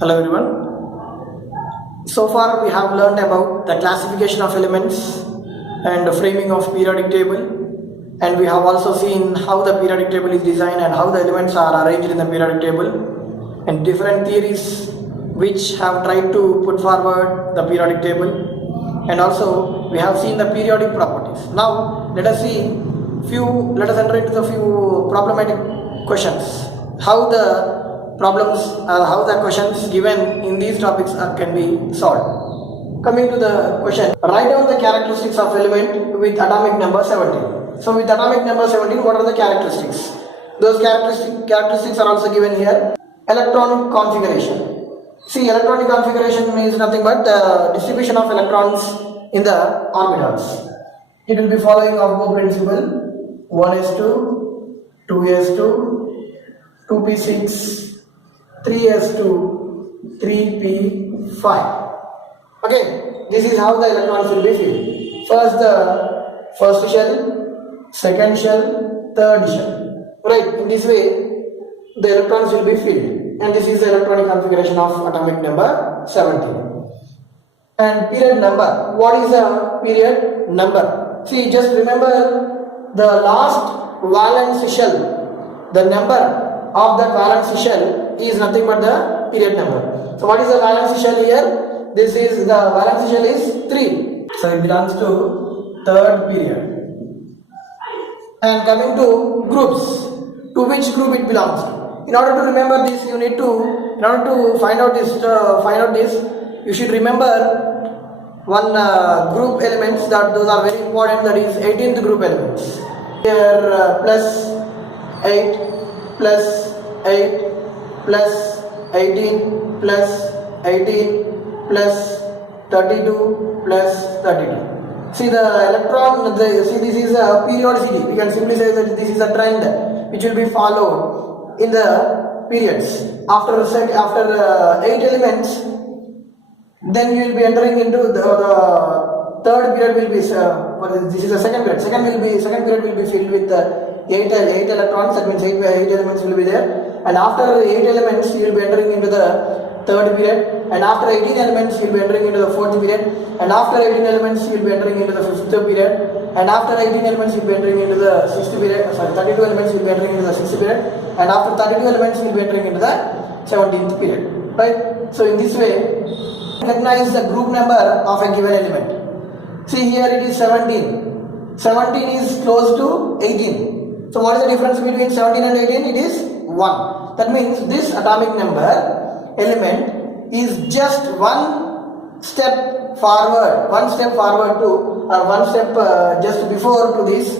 Hello everyone. So far we have learned about the classification of elements and the framing of periodic table, and we have also seen how the periodic table is designed and how the elements are arranged in the periodic table, and different theories which have tried to put forward the periodic table, and also we have seen the periodic properties. Now let us enter into the few problematic questions. How the questions given in these topics can be solved. Coming to the question, write down the characteristics of element with atomic number 17. So with atomic number 17, what are the characteristics? Those characteristics are also given here. Electron configuration. See, electronic configuration means nothing but the distribution of electrons in the orbitals. It will be following Aufbau principle: 1s2, 2s2, 2p6, 3s2, 3p5. Okay, this is how the electrons will be filled. First the first shell, second shell, third shell. Right, in this way the electrons will be filled, and this is the electronic configuration of atomic number 17. And period number. What is a period number? See, just remember the last valence shell. The number of that valence shell is nothing but the period number. So what is the valence shell here? This is the valence shell is 3. So it belongs to third period. And coming to groups, to which group it belongs. In order to remember this, in order to find out this, you should remember one group elements, that those are very important, that is 18th group elements. Here plus 8 plus 8 plus 18 plus 18 plus 32 plus 32. See the electron, this is a periodicity. We can simply say that this is a trend which will be followed in the periods. After 8 elements, then you will be entering into the third period will be, this is the second period. Second period will be filled with 8 electrons, that means 8 elements will be there. And after 8 elements, you will be entering into the third period. And after 18 elements, you will be entering into the fourth period. And after 18 elements, you will be entering into the fifth period. And after 18 elements, you will be entering into the sixth period. 32 elements, you will be entering into the sixth period. And after 32 elements, you will be entering into the 17th period. Right? So in this way, recognize the group number of a given element. See, here it is 17. 17 is close to 18. So what is the difference between 17 and 18? It is 1. That means this atomic number element is just one step forward to, or one step just before to this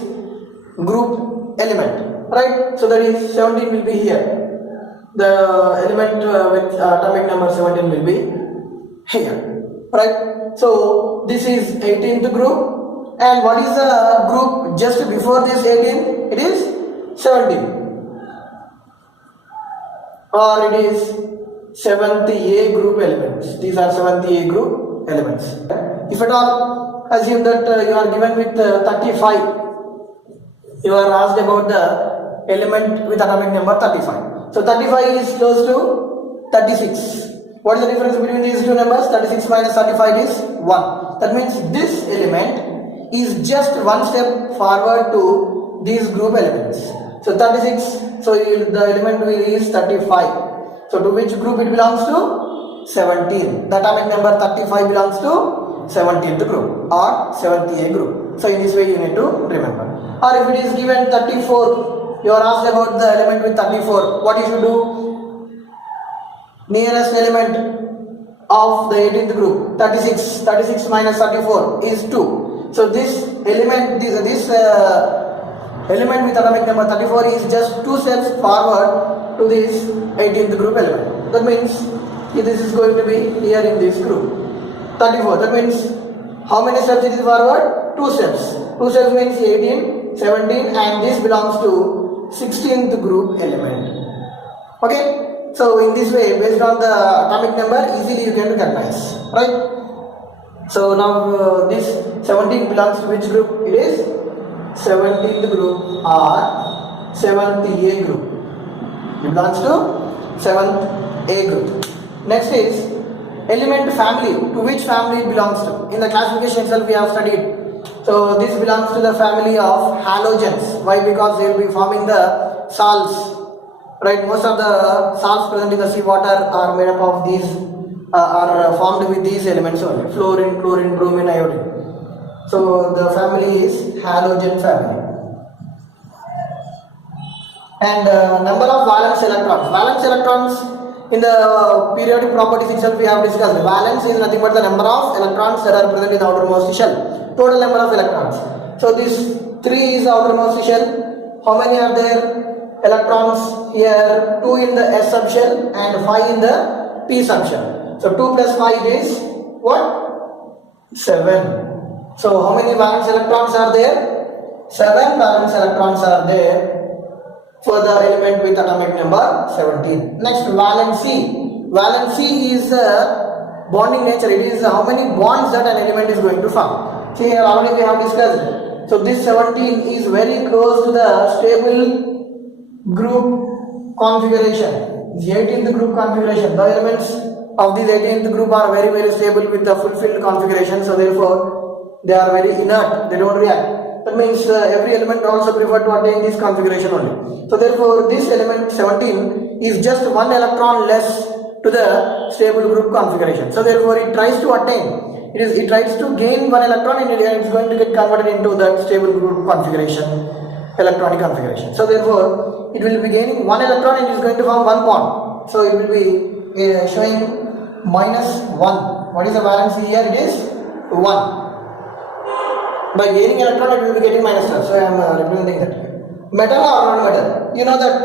group element. Right? So that is 17 will be here. The element with atomic number 17 will be here. Right? So this is 18th group. And what is the group just before this 18? It is 17. Or it is 7th A group elements. These are 7th A group elements. If at all, assume that you are given with 35. You are asked about the element with atomic number 35. So 35 is close to 36. What is the difference between these two numbers? 36 minus 35 is 1. That means this element is just one step forward to these group elements. So 36, so the element is 35. So to which group it belongs to? 17. The atomic number 35 belongs to 17th group or 7th A group. So in this way you need to remember. Or if it is given 34, you are asked about the element with 34. What you should do? Nearest element of the 18th group, 36. 36 minus 34 is 2. So this element, element with atomic number 34 is just 2 steps forward to this 18th group element. That means this is going to be here in this group. 34. That means how many steps it is forward? 2 steps. 2 steps means 18, 17, and this belongs to 16th group element. Okay? So in this way, based on the atomic number, easily you can recognize. Right? So now this 17 belongs to which group? It is 17th group or 7th A group. It belongs to 7th A group. Next is element family, to which family it belongs to. In the classification itself we have studied. So this belongs to the family of halogens. Why? Because they will be forming the salts. Right, most of the salts present in the seawater are made up of these, are formed with these elements only: fluorine, chlorine, bromine, iodine. So the family is halogen family. And number of valence electrons. Valence electrons in the periodic properties itself we have discussed. Valence is nothing but the number of electrons that are present in the outermost shell. Total number of electrons. So this 3 is the outermost shell. How many are there? Electrons here, 2 in the S subshell and 5 in the P subshell. So 2 plus 5 is what? 7. So how many valence electrons are there? 7 valence electrons are there for the element with atomic number 17. Next, valency. Valency is the bonding nature. It is how many bonds that an element is going to form. See here already we have discussed. So this 17 is very close to the stable group configuration. The 18th group configuration. The elements of this 18th group are very, very stable with the fulfilled configuration. So therefore they are very inert. They don't react. That means every element also prefer to attain this configuration only. So therefore this element 17 is just 1 electron less to the stable group configuration. So therefore it tries to attain. It tries to gain 1 electron and it is going to get converted into that stable group configuration, electronic configuration. So therefore it will be gaining 1 electron and it is going to form 1 bond. So it will be showing minus 1. What is the valency here? It is 1. By gaining electron it will be getting minus 1. So I am representing that. Metal or non-metal? You know that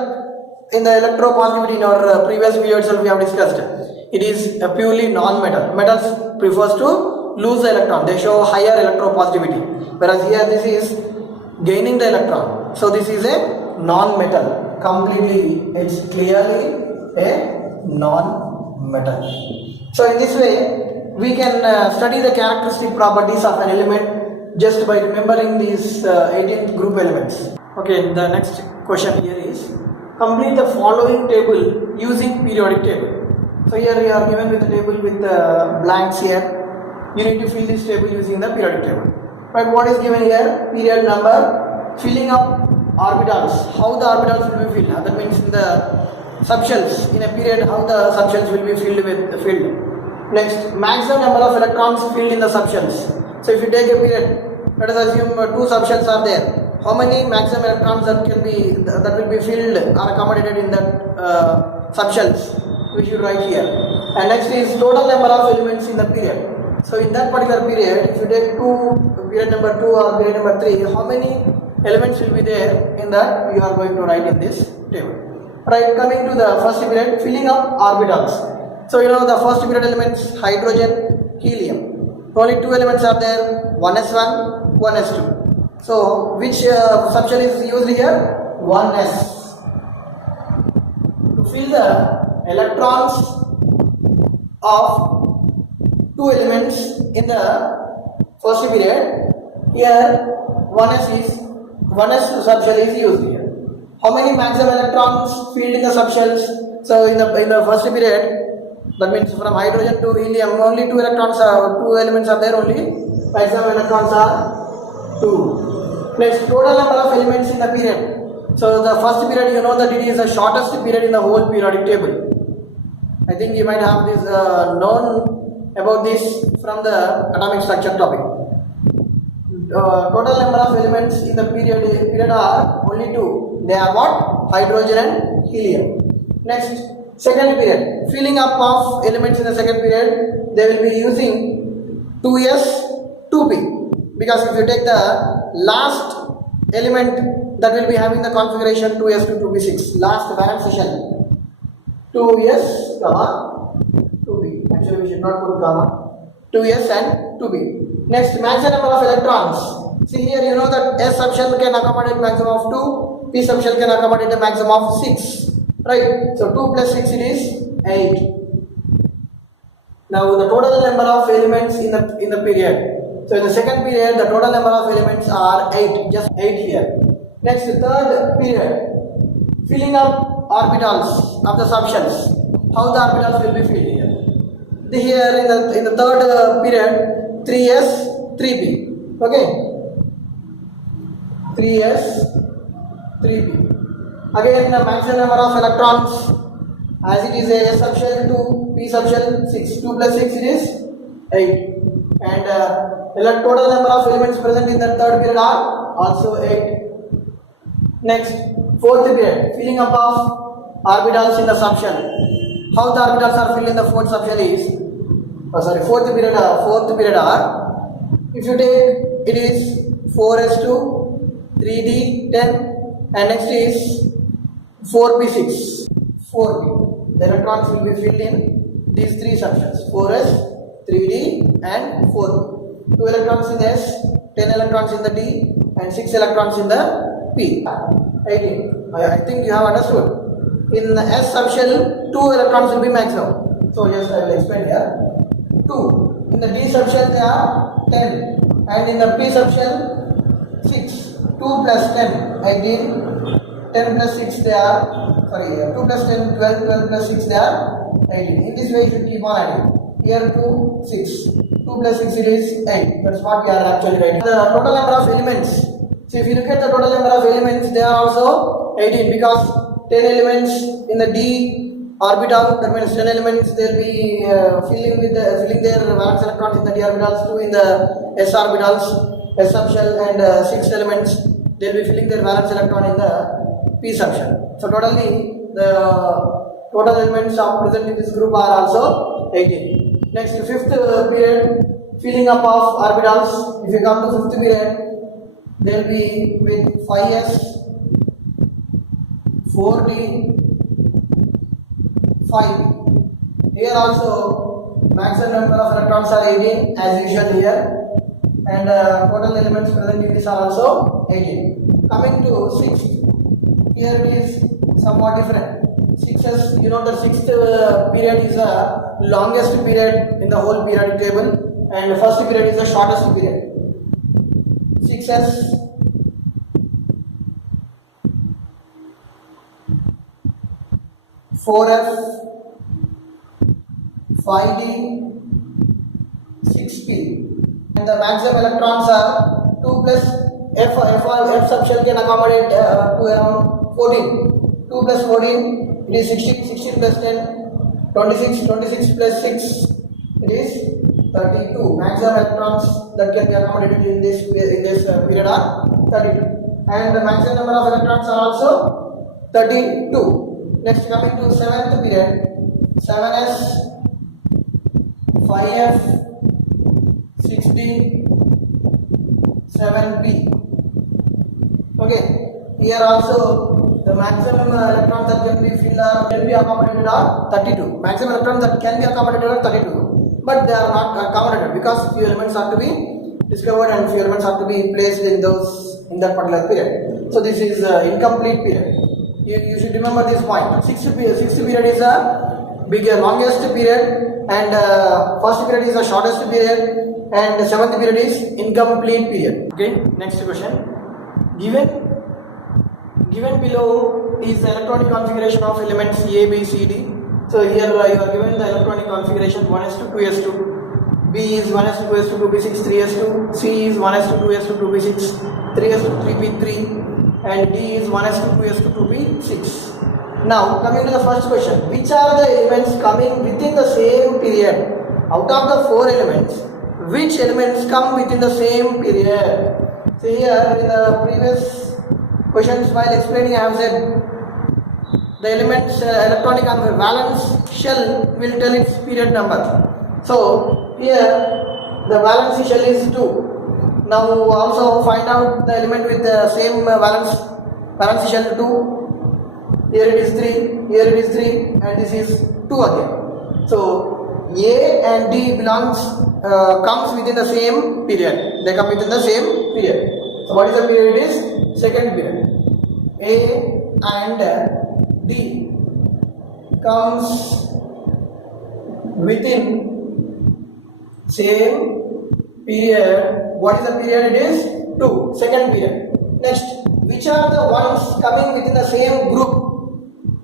in the electropositivity in our previous video itself we have discussed. It is a purely non-metal. Metals prefers to lose the electron. They show higher electropositivity. Whereas here this is gaining the electron. So this is a non-metal. Completely, it's clearly a non-metal. So in this way we can study the characteristic properties of an element just by remembering these 18th group elements. Okay, the next question here is complete the following table using periodic table. So here we are given with the table with blanks here. You need to fill this table using the periodic table. But what is given here? Period number, filling up orbitals, how the orbitals will be filled. That means in the subshells, in a period how the subshells will be filled with the field. Next, maximum number of electrons filled in the subshells. So if you take a period, let us assume 2 subshells are there. How many maximum electrons that will be filled or accommodated in that subshells? We should write here. And next is total number of elements in the period. So in that particular period, if you take period number 2 or period number 3, how many elements will be there in that you are going to write in this table. Right, coming to the first period, filling up orbitals. So you know the first period elements, hydrogen, helium. Only 2 elements are there, 1s1, 1s2. So which subshell is used here? 1s. To fill the electrons of 2 elements in the first period, here 1s subshell is used here. How many maximum electrons filled in the subshells? So in the first period, that means from hydrogen to helium, only 2 elements are there only. Maximum electrons are 2. Next, total number of elements in the period. So the first period, you know that it is the shortest period in the whole periodic table. I think you might have this known about this from the atomic structure topic. Total number of elements in the period are only 2. They are what? Hydrogen and helium. Next, second period. Filling up of elements in the second period, they will be using 2s, 2p. Because if you take the last element that will be having the configuration 2s to 2p6, last valence shell, 2s, 2p. Actually we should not put gamma. 2s and 2p. Next, maximum number of electrons. See here, you know that S subshell can accommodate maximum of 2, P subshell can accommodate a maximum of 6. Right? So 2 plus 6 it is 8. Now the total number of elements in the period. So in the second period, the total number of elements are 8, just 8 here. Next, third period, filling up orbitals of the subshells. How the orbitals will be filled here? Here in the third period, 3s, 3p. Okay, 3s, 3p. Again, the maximum number of electrons, as it is a s subshell 2, p subshell 6. 2 plus 6 it is 8. And total number of elements present in the third period are also 8. Next, fourth period, filling up of orbitals in the subshell. How the orbitals are filled in the fourth subshell is, fourth period are, if you take, it is 4s2, 3d, 10, and next is 4p6, 4p. The electrons will be filled in these three subshells, 4s, 3d, and 4p. 2 electrons in s, 10 electrons in the d, and 6 electrons in the p. 18. I think you have understood. In the s subshell, 2 electrons will be maximum. So yes, I will explain here. 2. In the d subshell they are 10, and in the p subshell 6. 2 plus 10, 18. 10 plus 6 they are, 2 plus 10, 12, 12 plus 6 they are 18. In this way you should keep on adding. Here 2, 6. 2 plus 6 it is 8. That's what we are actually writing. The total number of elements. So if you look at the total number of elements, they are also 18 because 10 elements in the d orbital, that means 10 elements they will be filling their valence electrons in the d orbitals, 2 in the s orbitals, s subshell, and 6 elements they will be filling their valence electron in the p subshell. So totally the total elements present in this group are also 18. Next, fifth period, filling up of orbitals. If you come to fifth period, they will be with 5s, 4d, 5p. Here also maximum number of electrons are 18 as usual here, and total elements present in this are also 18. Coming to sixth, here it is somewhat different. 6s, you know, the sixth period is the longest period in the whole periodic table, and the first period is the shortest period. 6s, 4f, 5d, 6p, and the maximum electrons are 2 plus f subshell can accommodate to around 14. 2 plus 14 it is 16, 16 plus 10, 26, 26 plus 6 it is 32. Maximum electrons that can be accommodated in this period are 32, and the maximum number of electrons are also 32. Next, coming to seventh period, 7s, 5f, 6d, 7p. Okay, here also the maximum electrons that can be accommodated are 32. Maximum electrons that can be accommodated are 32, but they are not accommodated because few elements have to be discovered and few elements have to be placed in that particular period. So this is incomplete period. You should remember this point. Sixth period is a longest period, and first period is the shortest period, and the seventh period is incomplete period. Okay, next question. Given below is the electronic configuration of elements A, B, C, D. So here you are given the electronic configuration 1s2, 2s2, B is 1s2, 2s2, 2p6, 3s2, C is 1s2, 2s2, 2p6, 3s2, 3p3, and D is 1s2, 2s2, 2p6. Now coming to the first question, which are the elements coming within the same period? Out of the 4 elements, which elements come within the same period? So here in the previous questions while explaining I have said the elements electronic valence shell will tell its period number. So here the valency shell is 2. Now also find out the element with the same valency shell 2. Here it is 3, here it is 3, and this is 2 again. So A and D comes within the same period. They come within the same period. So what is the period? It is second period. A and D comes within same period. What is the period? It is 2, second period. Next, which are the ones coming within the same group?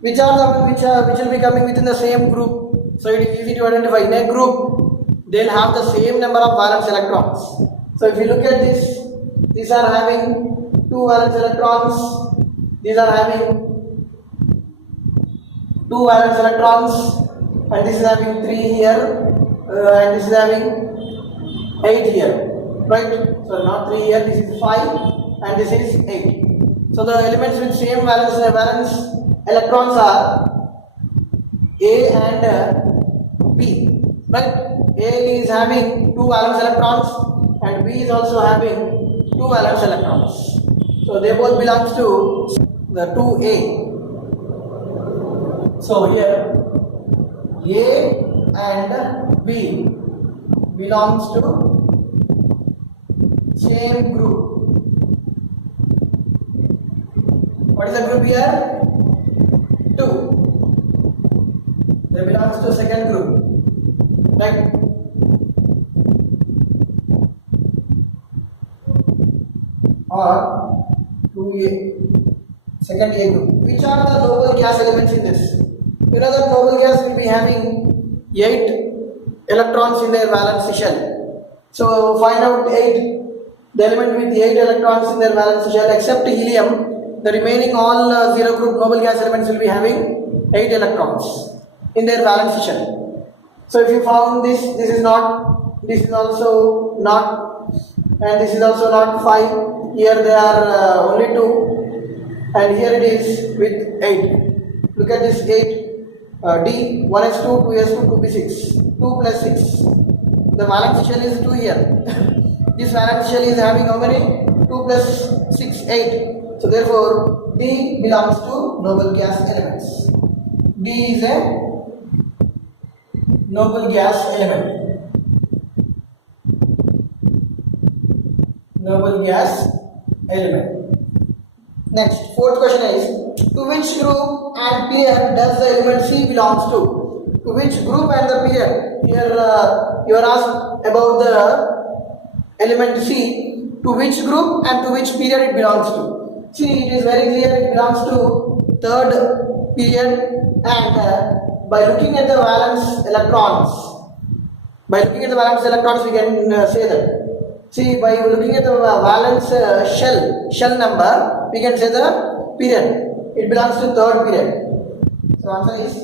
Which are the which will be coming within the same group? So it is easy to identify. In a group, they'll have the same number of valence electrons. So if you look at this, these are having 2 valence electrons, these are having 2 valence electrons, and this is having 3 here, and this is having 8 here, right? So not 3 here, this is 5, and this is 8. So the elements with same valence electrons are A and B, right? A is having 2 valence electrons, and B is also having 2 valence electrons. So they both belongs to the 2A. So here A and B belongs to same group. What is the group here? 2. They belongs to second group, right? Or 2A, second A group. Which are the noble gas elements in this? You know that noble gas will be having 8 electrons in their valence shell. So find out 8, the element with 8 electrons in their valence shell except helium. The remaining all 0 group noble gas elements will be having 8 electrons in their valence shell. So if you found this, this is not, this is also not, and this is also not 5. Here they are only 2, and here it is with 8. Look at this 8. D, 1s2, 2s2, 2p6, 2 plus 6. The valence shell is 2 here. This valence shell is having how many? 2 plus 6, 8. So therefore, D belongs to noble gas elements. D is a noble gas element. Noble gas element. Next, fourth question is, to which group and period does the element C belongs to? To which group and the period? Here you are asked about the element C, to which group and to which period it belongs to. See, it is very clear it belongs to third period, and by looking at the valence electrons, we can say that. See, by looking at the valence shell number, we can say the period. It belongs to third period. So answer is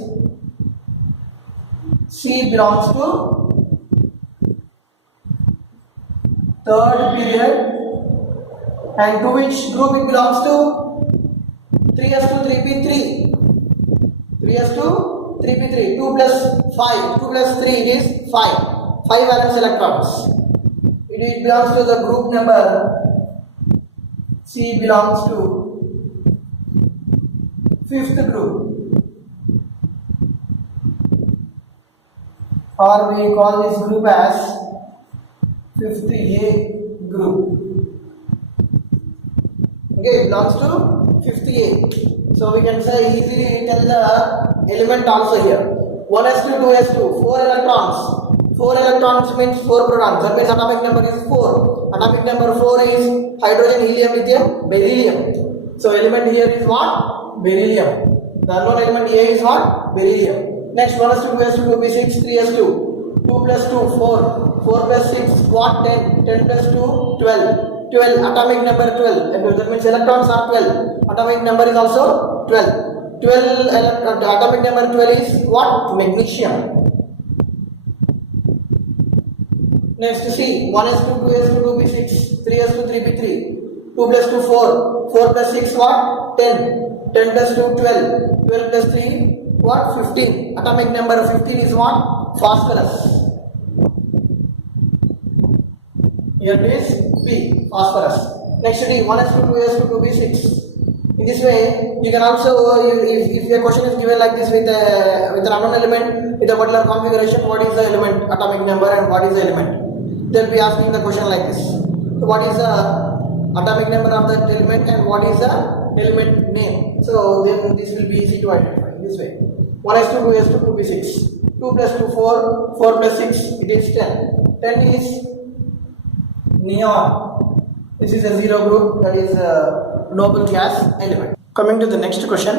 C belongs to third period. And to which group it belongs to? 3s2 3p3. 3s2 3p3. 2 plus 5. 2 plus 3 it is 5. 5 valence electrons. It belongs to the group number. C belongs to fifth group. Or we call this group as 50A group. Okay, it belongs to 50A. So we can say easily tell the element also here. 1s2, 2s2, 4 electrons. 4 electrons means 4 protons. That means atomic number is 4. Atomic number 4 is hydrogen, helium, lithium, beryllium. So element here is what? Beryllium. The unknown element A is what? Beryllium. Next, 1s2, 2s2, 2p6, 3s2. 2 plus 2, 4. 4 plus 6, what? 10. 10 plus 2, 12. 12, atomic number 12. That means electrons are 12. Atomic number is also 12. 12, atomic number 12 is what? Magnesium. Next, see, 1s2, 2s2, 2p6, 3s2, 3p3. 2 plus 2, 4. 4 plus 6, what? 10. 10 plus 2, 12. 12 plus 3, what? 15. Atomic number 15 is what? Phosphorus. Here it is P, phosphorus. Next D, 1s2, 2s2, 2p6. In this way, you can also, if your question is given like this with an unknown element, with a particular configuration, what is the element atomic number and what is the element? They'll be asking the question like this. So what is the atomic number of that element and what is the element name? So then this will be easy to identify this way. 1s2, 2s2, 2p6. 2 plus 2, 4. 4 plus 6, it is 10. 10 is neon. This is a zero group, that is a noble gas element. Coming to the next question.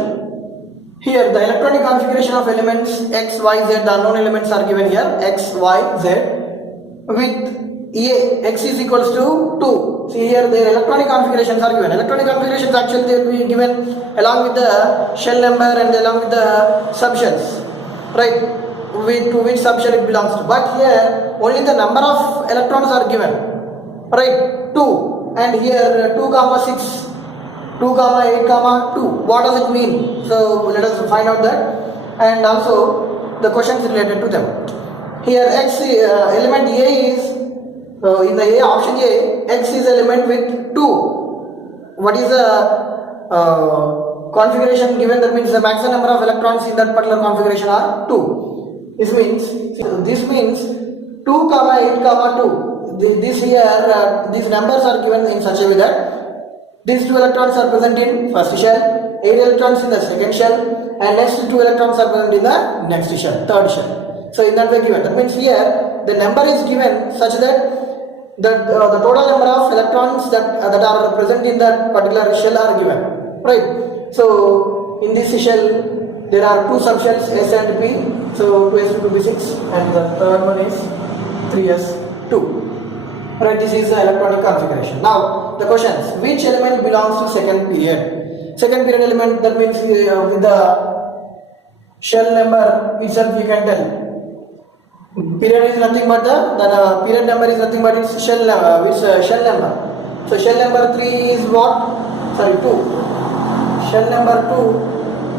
Here the electronic configuration of elements X, Y, Z, the unknown elements are given here X, Y, Z with A, X is equals to 2. See here the electronic configurations are given. Electronic configurations actually they will be given along with the shell number and along with the subshells, right, with to which subshell it belongs to. But here only the number of electrons are given, right, 2, and here 2 comma 6, 2 comma 8 comma 2. What does it mean? So let us find out that, and also the questions related to them. Here X element A is in the A option A, X is element with 2. What is the configuration given? That means the maximum number of electrons in that particular configuration are 2. This means 2 comma 8 comma 2. This here these numbers are given in such a way that these 2 electrons are present in first shell, 8 electrons in the second shell, and next 2 electrons are present in the next shell, third shell. So in that way given. That means here the number is given such that the total number of electrons that are present in that particular shell are given, right? So in this shell there are 2 subshells S and P. So 2s to 2p6, and the third one is 3s2. Right, this is the electronic configuration. Now the questions: which element belongs to second period? Second period element, that means with the shell number itself you can tell. Period is nothing but the period number is nothing but its shell number. So shell number 3 is what? Sorry, 2. Shell number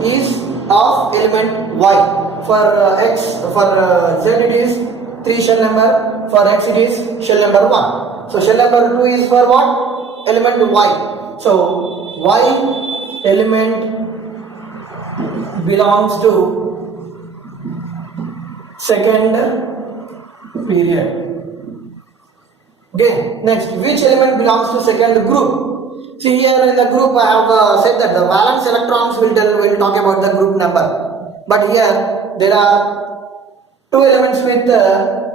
2 is of element Y. For X, for Z it is 3 shell number. For X it is shell number 1. So shell number 2 is for what? Element Y. So Y element belongs to second period. Okay, next, which element belongs to second group? See here in the group I have said that the valence electrons will talk about the group number. But here there are 2 elements with 2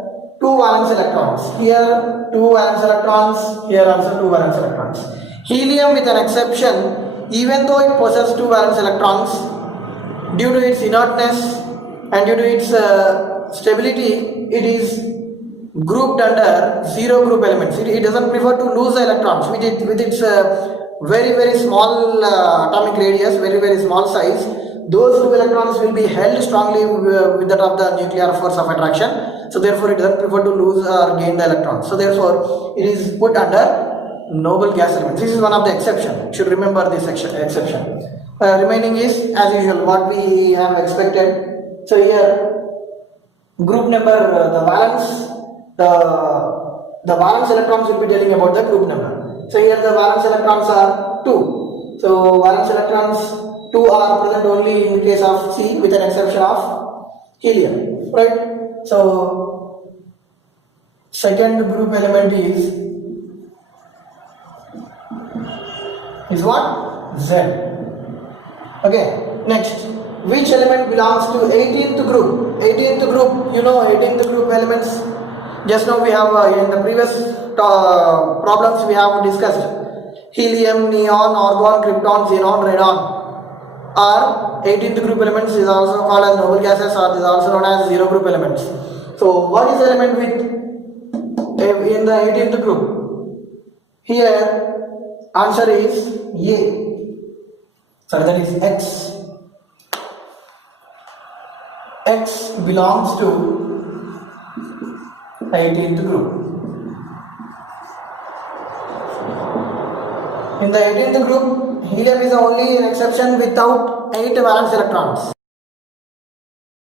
valence electrons. Here 2 valence electrons, here also 2 valence electrons. Helium with an exception, even though it possesses 2 valence electrons, due to its inertness and due to its stability, it is grouped under 0 group elements. It doesn't prefer to lose the electrons with its very small atomic radius, very small size. Those 2 electrons will be held strongly with that of the nuclear force of attraction. So therefore it doesn't prefer to lose or gain the electrons. So therefore it is put under noble gas elements. This is one of the exception. You should remember this exception. Remaining is as usual what we have expected. So here group number, the valence electrons will be telling about the group number. So here the valence electrons are 2. So valence electrons 2 are present only in case of C with an exception of helium, right? So second group element is what? Z. Okay, next, which element belongs to 18th group? 18th group, you know 18th group elements. Just now we have in the previous problems we have discussed helium, neon, argon, krypton, xenon, radon are 18th group elements. Is also called as noble gases, or is also known as 0 group elements. So what is the element with in the 18th group? Here answer is A. Sorry, that is X. X belongs to 18th group. In the 18th group, helium is only an exception without 8 valence electrons.